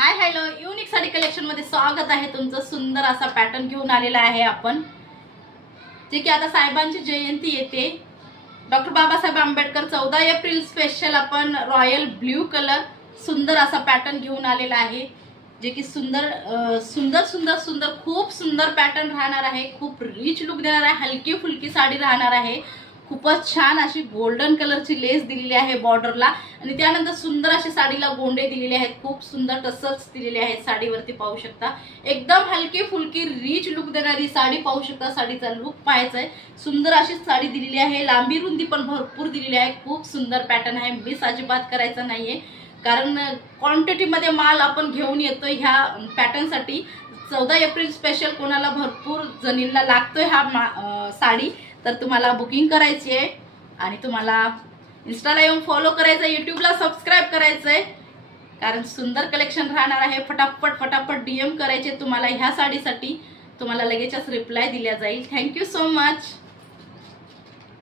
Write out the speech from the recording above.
Hi hello unique sari collection मध्ये स्वागत आहे तुमचं। सुंदर असा पॅटर्न घेऊन आलेला आहे आपण, जे की आता साहेबांची जयंती येते। Doctor Babasaheb Ambedkar 14 April special आपण रॉयल ब्ल्यू कलर सुंदर असा पॅटर्न घेऊन आलेला आहे, जे की सुंदर सुंदर सुंदर सुंदर खूप सुंदर पॅटर्न राहणार आहे। खूप रिच लुक देणार आहे, हलकी फुलकी साडी राहणार आहे। खूपच छान अशी गोल्डन कलरची लेस दिलेली आहे बॉर्डरला, आणि त्यानंतर सुंदर अशी साडीला गोंडे दिलेले आहेत। खूप सुंदर टसल्स दिलेले आहेत साडीवरती, पाहू शकता। एकदम हलकी फुलकी रिच लुक देणारी साडी पाहू शकता। साडीचा लुक पाहायचा आहे, सुंदर अशी साडी दिलेली आहे। लांबी रुंदी पण भरपूर दिलेली आहे। खूप सुंदर पॅटर्न आहे, मिस अजिबात करायचा नाहीये, कारण क्वांटिटीमध्ये माल आपण घेऊन येतोय ह्या पॅटर्नसाठी। 14 एप्रिल स्पेशल कोणाला भरपूर जणींना लागतोय हा साडी, तर तुम्हाला बुकिंग करायची आहे आणि तुम्हाला इंस्टाला येऊन फॉलो करायचं आहे, यूट्यूबला सबस्क्राईब करायचं आहे, कारण सुंदर कलेक्शन राहणार आहे। फटाफट फटाफट DM करायचे तुम्हाला ह्या साडीसाठी, तुम्हाला लगेचच रिप्लाय दिला जाईल। Thank you so much.